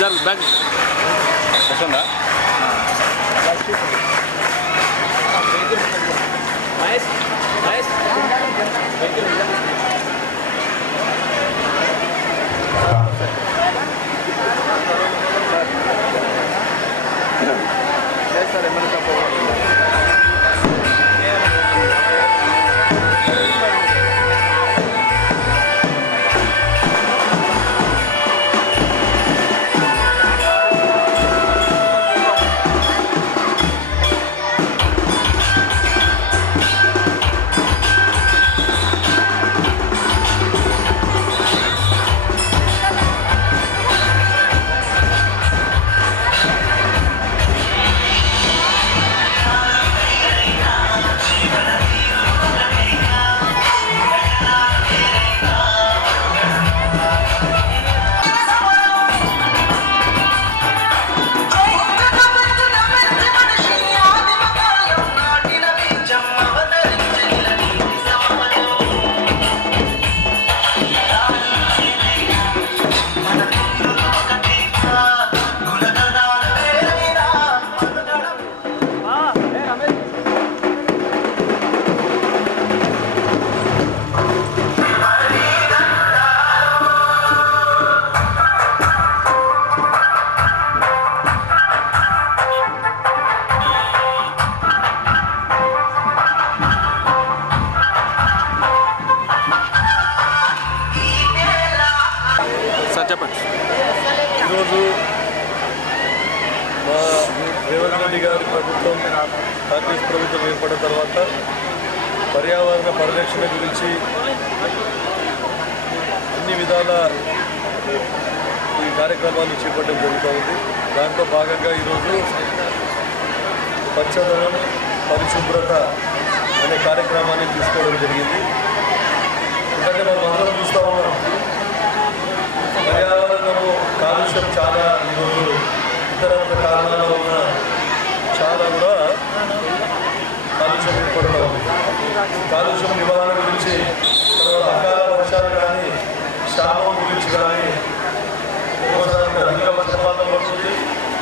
జరుగు బ్యాగ్ వస్తుందా? మహేష్ మహేష్. సార్ రేవంత్ రెడ్డి గారి ప్రభుత్వం కాంగ్రెస్ ప్రభుత్వం ఏర్పడిన తర్వాత పర్యావరణ పరిరక్షణ గురించి అన్ని విధాల ఈ కార్యక్రమాలు చేపట్టడం జరుగుతూ ఉంది. దాంట్లో భాగంగా ఈరోజు పచ్చదనం పరిశుభ్రత అనే కార్యక్రమాన్ని తీసుకోవడం జరిగింది. ఎందుకంటే మనం అందరం చూస్తూ ఉన్నాం పర్యావరణము కాలుష్యం చాలా ఈరోజు ఇతర కారణాల వలన చాలా కూడా కాలుష్యం ఏర్పడతా ఉంది కాలుష్యం నివారణ గురించి తర్వాత అకాల వర్షాలు కానీ క్షామం గురించి కానీ ఒక్కోసారి అధిక వర్షపాతం పడుతుంది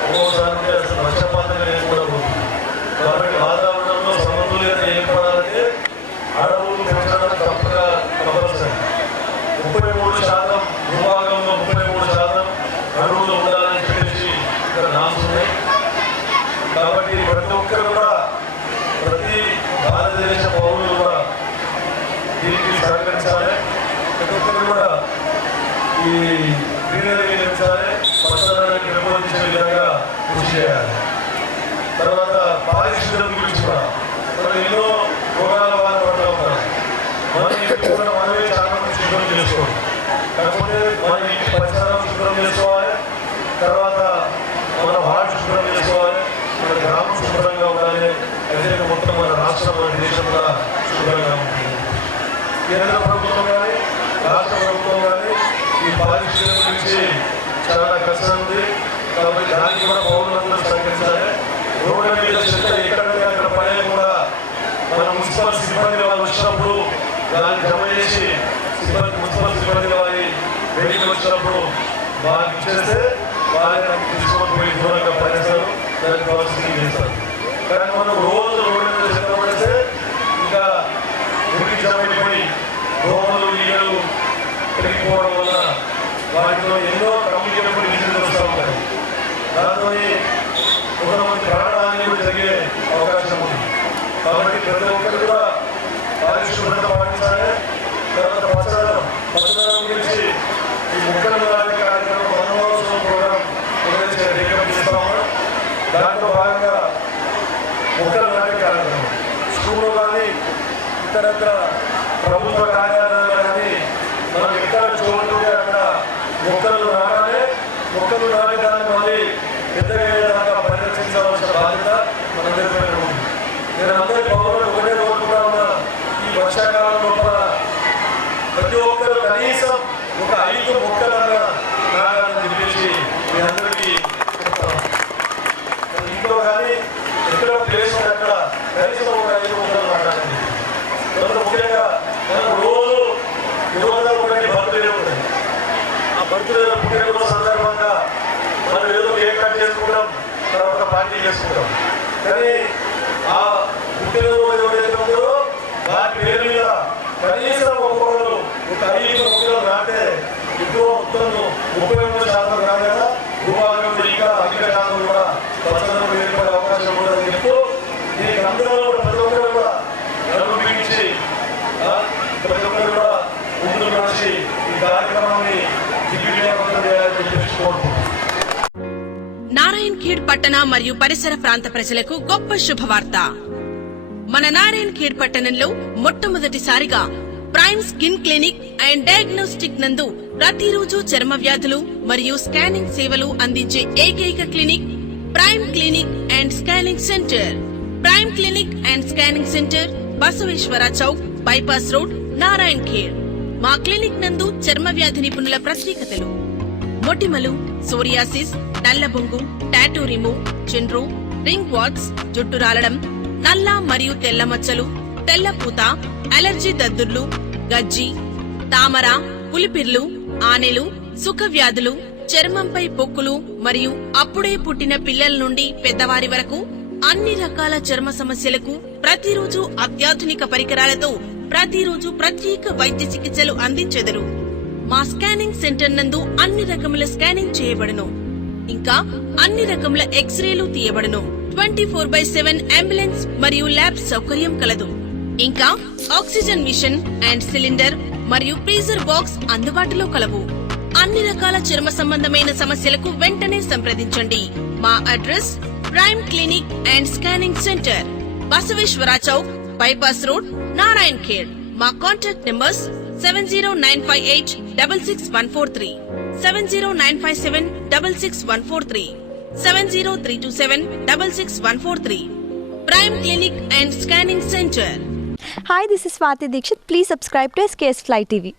ఒక్కోసారి అసలు వర్షపాతం ఏర్పడబోతుంది కాబట్టి వాతావరణంలో సమతుల్యత ఏర్పడాలంటే అడవులు పెంచడం తప్పగా కంపల్సరీ ముప్పై మూడు శాతం భూభాగంలో ముప్పై మూడు శాతం అడవులు ఉండాలని చెప్పేసి ఇక్కడ నాసున్నాయి కాబట్టి ప్రతి ఒక్కరు కూడా ప్రతి భారతదేశ పౌరులు దీనికి సహకరించాలి ప్రతి ఒక్కరు కూడా ఈ గ్రీనరీ పెంచాలి పచ్చదనాన్ని పెంపొందించే విధంగా కృషి చేయాలి తర్వాత పారిశుద్ధ్యం గురించి కూడా మనం ఎన్నో రోగాల బాధపడుతూ ఉంటాం మనం ఇంటి కూడా మనమే చాలా మంది శుభ్రం చేసుకోవాలి కాకపోతే మన ఇంటి పరిసరాలను శుభ్రం చేసుకోవాలి తర్వాత మన వార్డు శుభ్రం చేసుకోవాలి. మన గ్రామం శుభ్రంగా ఉండాలి. అదే మొత్తం మన రాష్ట్రం మన దేశం కూడా శుభ్రంగా ఉంటుంది కేంద్ర ప్రభుత్వం కానీ రాష్ట్ర ప్రభుత్వం కానీ ఈ పారిశుద్ధ్యం గురించి చాలా కష్టం ఉంది కాబట్టి దానికి కూడా పౌరులందరూ సహకరించాలి. రోడ్ల మీద చెత్త ఎక్కడంటే అక్కడ పడే కూడా మన మున్సిపల్ సిబ్బంది వాళ్ళు వచ్చినప్పుడు దాన్ని జమ చేసి సిబ్బంది మున్సిపల్ సిబ్బంది వారి వెహికల్ వచ్చినప్పుడు వారికి ఇచ్చేస్తే వారి దానికి తీసుకొని పోయి దూరంగా పనిచేస్తారు దానికి కావాల్సింది చేస్తారు. కానీ మనం రోజు రోడ్డు మీద చెత్త పడితే ఇంకా మురికి జమ అయిపోయి దోమలు ఈగలు పెరిగిపోవడం వల్ల వాటిలో ఎన్నో కమ్యూనికేబుల్ డిసీజులు వస్తూ ఉంటాయి దాంతో కొంతమంది ప్రాణాన్ని కూడా జరిగే అవకాశం ఉంది. కాబట్టి ప్రతి ఒక్కరు కూడా పారిశుభ్రత పాటించాలి. తర్వాత పచ్చదనం పచ్చదనం గురించి ఈ ముక్కల నాటి కార్యక్రమం వనమహోత్సవం ప్రోగ్రాం ఏదైతే రేఖలు దాంట్లో భాగంగా మొక్కలు నాటే కార్యక్రమం. స్కూల్లో కానీ ఇతరత్ర ప్రభుత్వ కార్యాలయాలు కానీ మనం ఎక్కడ చూడండి అక్కడ మొక్కలు నాటాలి మొక్కలు నాటి దాన్ని మళ్ళీ పెద్దగా పరిరక్షించాల్సిన బాధ్యత మనందరిపై ఉంది. నేను అందరి పౌరులు ఒకటే కోరుకుంటాను ఉన్నా ఈ వర్షాకాలం లోపల ప్రతి ఒక్కరు కనీసం ఒక ఐదు మొక్కలన్నా నాటాలని చెప్పేసి మీ అందరికీ చెప్తాను ఇంట్లో కానీ ఎక్కడ ప్లేస్ ఉంటే అక్కడ కనీసం ఒక ఐదు మొక్కలు నాటాలండి తర్వాత ముఖ్యంగా మనం రోజు యువతలో ఒకటి బర్త్డే ఉంటుంది ఆ బర్త్డే పుట్టినరోజు సందర్భంగా మనం ఏదో కేక్ కట్ చేసుకుంటాం తర్వాత పార్టీ చేసుకుంటాం కానీ ఆ పుట్టినరోజు ఎవరైతే ఉందో వాటి పేరు మీద కనీసం ఒక్కొక్కరు ఒక ఐదు మొక్కలు నాటే ఎక్కువ మొత్తం ముప్పై మూడు శాతం కాగా భూభాగం ఇంకా అధిక శాతం కూడా పచ్చదనం ఏర్పడే అవకాశం కూడా చెప్తూ దీనికి అందరూ కూడా ప్రతి ఒక్కరు కూడా నడుము బిగించి ప్రతి ఒక్కరు కూడా ముందు నడిచి ఈ కార్యక్రమాన్ని దిగ్విజయవంతం చేయాలని చెప్పేసి కోరుకుంటున్నాను. నారాయణ్ ఖేడ్ పట్టణ మరియు పరిసర ప్రాంత ప్రజలకు గొప్ప శుభవార్త. మన నారాయణ్ ఖేడ్ పట్టణంలో మొట్టమొదటిసారిగా prime skin clinic and diagnostic నందు ప్రతిరోజు చర్మ వ్యాధులు మరియు స్కానింగ్ సేవలు అందించే ఏకైక clinic prime clinic and scanning centre. Prime clinic and scanning centre Basaveshwara Chowk bypass road Narayan Khed. మా క్లినిక్ నందు చర్మ వ్యాధి నిపుణుల ప్రత్యేకతలు. మొటిమలు సోరియాసిస్ నల్లబొంగు టాటూ రిమూవ్ చిండ్రు రింగ్ వాట్స్ జుట్టు రాలడం నల్ల మరియు తెల్ల మచ్చలు తెల్ల పూత అలర్జీ దద్దుర్లు గజ్జి తామర పులిపిర్లు ఆనెలు సుఖవ్యాధులు చర్మంపై పొక్కులు మరియు అప్పుడే పుట్టిన పిల్లల నుండి పెద్దవారి వరకు అన్ని రకాల చర్మ సమస్యలకు ప్రతిరోజు అత్యాధునిక పరికరాలతో ప్రతిరోజు ప్రత్యేక వైద్య చికిత్సలు అందించెదరు. మా స్కానింగ్ సెంటర్ నందు అన్ని రకముల స్కానింగ్ చేయబడును. ఇంకా అన్ని రకముల ఎక్స్రేలు తీయబడును. Twenty four by seven ambulance మరియు ల్యాబ్ సౌకర్యం కలదు. ఇంకా ఆక్సిజన్ మిషన్ అండ్ సిలిండర్ మరియు ఫ్రీజర్ బాక్స్ అందుబాటులో కలవు. అన్ని రకాల చర్మ సంబంధమైన సమస్యలకు వెంటనే సంప్రదించండి. మా address prime clinic and scanning centre Basaveshwara Chowk bypass road Narayan Khed మా contact numbers seven zero nine five eight double six one four three seven zero nine five seven double six one four three. Seven zero three two seven double six one four three. Prime Clinic and Scanning Center. Hi, this is Swati Dixit. Please subscribe to SKS Fly TV.